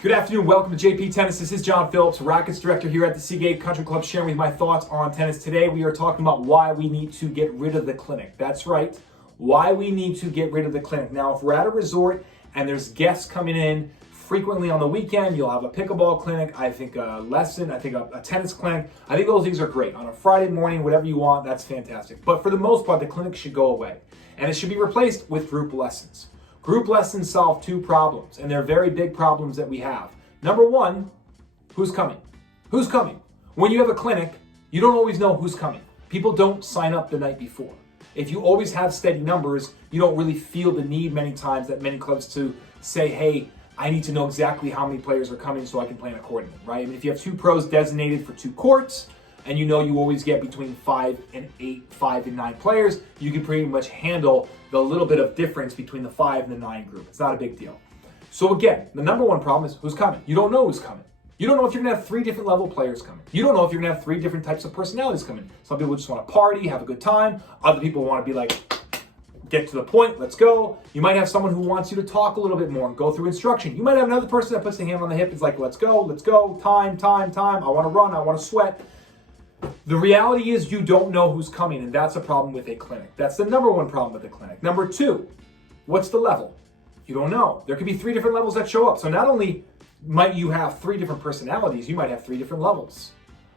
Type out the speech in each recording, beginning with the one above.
Good afternoon, welcome to JP Tennis. This is John Phillips, Rackets Director here at the Seagate Country Club, sharing with you my thoughts on tennis. Today we are talking about why we need to get rid of the clinic. That's right, why we need to get rid of the clinic. Now, if we're at a resort and there's guests coming in frequently on the weekend, you'll have a pickleball clinic, I think a lesson, I think a tennis clinic. I think those things are great. On a Friday morning, whatever you want, that's fantastic. But for the most part, the clinic should go away. And it should be replaced with group lessons. Group lessons solve two problems, and they're very big problems that we have. Number one, who's coming? Who's coming? When you have a clinic, you don't always know who's coming. People don't sign up the night before. If you always have steady numbers, you don't really feel the need many times at many clubs to say, hey, I need to know exactly how many players are coming so I can plan accordingly, right? I mean, if you have two pros designated for two courts, and you know you always get between 5 and 8, 5 and 9 players, you can pretty much handle the little bit of difference between the 5 and the 9 group. It's not a big deal. So again, the number one problem is who's coming. You don't know who's coming. You don't know if you're gonna have 3 different level players coming. You don't know if you're gonna have 3 different types of personalities coming. Some people just wanna party, have a good time. Other people wanna be like, get to the point, let's go. You might have someone who wants you to talk a little bit more and go through instruction. You might have another person that puts the hand on the hip and is like, let's go, time, I wanna run, I wanna sweat. The reality is you don't know who's coming, and that's a problem with a clinic. That's the number one problem with a clinic. Number 2, what's the level? You don't know. There could be 3 different levels that show up. So not only might you have 3 different personalities, you might have 3 different levels.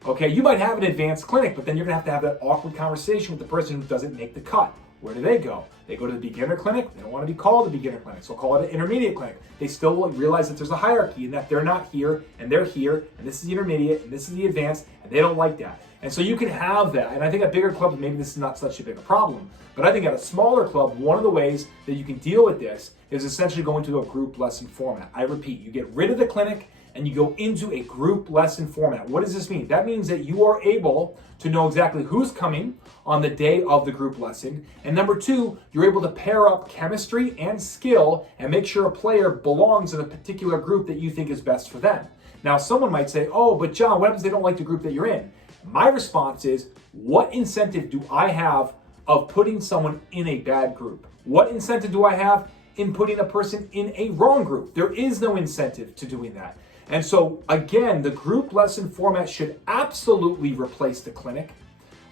Okay, you might have an advanced clinic, but then you're gonna have that awkward conversation with the person who doesn't make the cut. Where do they go? They go to the beginner clinic. They don't want to be called a beginner clinic, so call it an intermediate clinic. They still will realize that there's a hierarchy and that they're not here and they're here, and this is the intermediate and this is the advanced, and they don't like that. And so you can have that. And I think at bigger clubs, maybe this is not such a big a problem. But I think at a smaller club, one of the ways that you can deal with this is essentially going to a group lesson format. I repeat, you get rid of the clinic and you go into a group lesson format. What does this mean? That means that you are able to know exactly who's coming on the day of the group lesson. And number 2, you're able to pair up chemistry and skill and make sure a player belongs in a particular group that you think is best for them. Now, someone might say, oh, but John, what happens if they don't like the group that you're in? My response is, what incentive do I have of putting someone in a bad group? What incentive do I have in putting a person in a wrong group? There is no incentive to doing that. And so, again, the group lesson format should absolutely replace the clinic.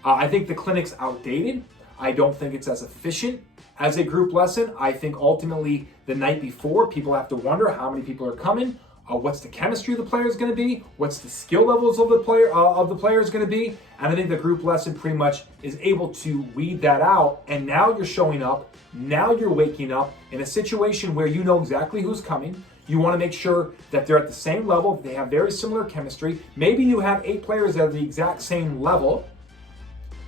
I think the clinic's outdated. I don't think it's as efficient as a group lesson. I think ultimately the night before, people have to wonder how many people are coming. What's the chemistry of the player is going to be? What's the skill levels of the player is going to be? And I think the group lesson pretty much is able to weed that out. And now you're showing up. Now you're waking up in a situation where you know exactly who's coming. You want to make sure that they're at the same level. They have very similar chemistry. Maybe you have 8 players that are the exact same level.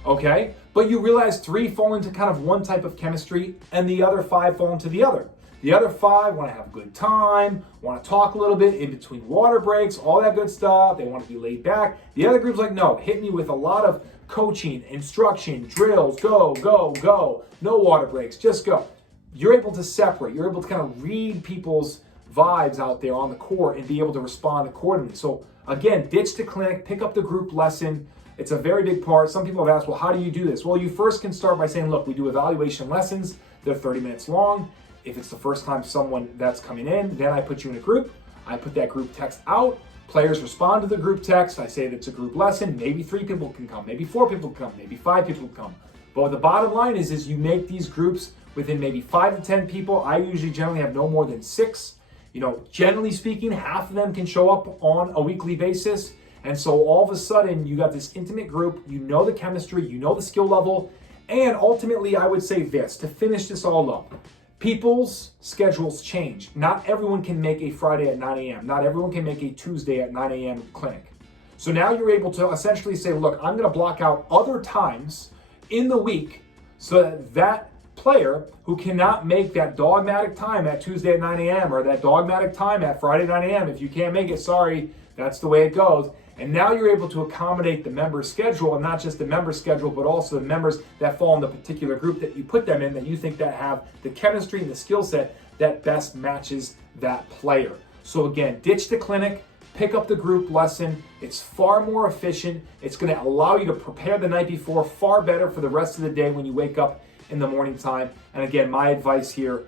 Okay, but you realize 3 fall into kind of one type of chemistry, and the other 5 fall into the other. The other 5 want to have a good time, want to talk a little bit in between water breaks, all that good stuff. They want to be laid back. The other group's like, no, hit me with a lot of coaching, instruction, drills, go, go, go. No water breaks, just go. You're able to separate. You're able to kind of read people's vibes out there on the court and be able to respond accordingly. So again, ditch the clinic, pick up the group lesson. It's a very big part. Some people have asked, well, how do you do this? Well, you first can start by saying, look, we do evaluation lessons. They're 30 minutes long. If it's the first time someone that's coming in, then I put you in a group. I put that group text out. Players respond to the group text. I say that it's a group lesson. Maybe 3 people can come. Maybe 4 people can come. Maybe 5 people can come. But the bottom line is you make these groups within maybe 5 to 10 people. I usually generally have no more than 6. You know, generally speaking, half of them can show up on a weekly basis. And so all of a sudden, you got this intimate group. You know the chemistry. You know the skill level. And ultimately, I would say this, to finish this all up. People's schedules change. Not everyone can make a Friday at 9 a.m. Not everyone can make a Tuesday at 9 a.m. clinic. So now you're able to essentially say, look, I'm going to block out other times in the week so that that player who cannot make that dogmatic time at Tuesday at 9 a.m. or that dogmatic time at Friday 9 a.m., if you can't make it, sorry, that's the way it goes. And now you're able to accommodate the member's schedule, and not just the member's schedule, but also the members that fall in the particular group that you put them in, that you think that have the chemistry and the skill set that best matches that player. So again, ditch the clinic, pick up the group lesson. It's far more efficient. It's going to allow you to prepare the night before far better for the rest of the day when you wake up in the morning time. And again, my advice here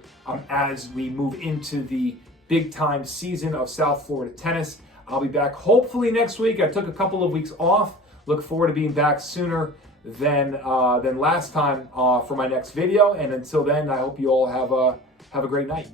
as we move into the big time season of South Florida tennis. I'll be back hopefully next week. I took a couple of weeks off. Look forward to being back sooner than last time for my next video. And until then, I hope you all have a great night.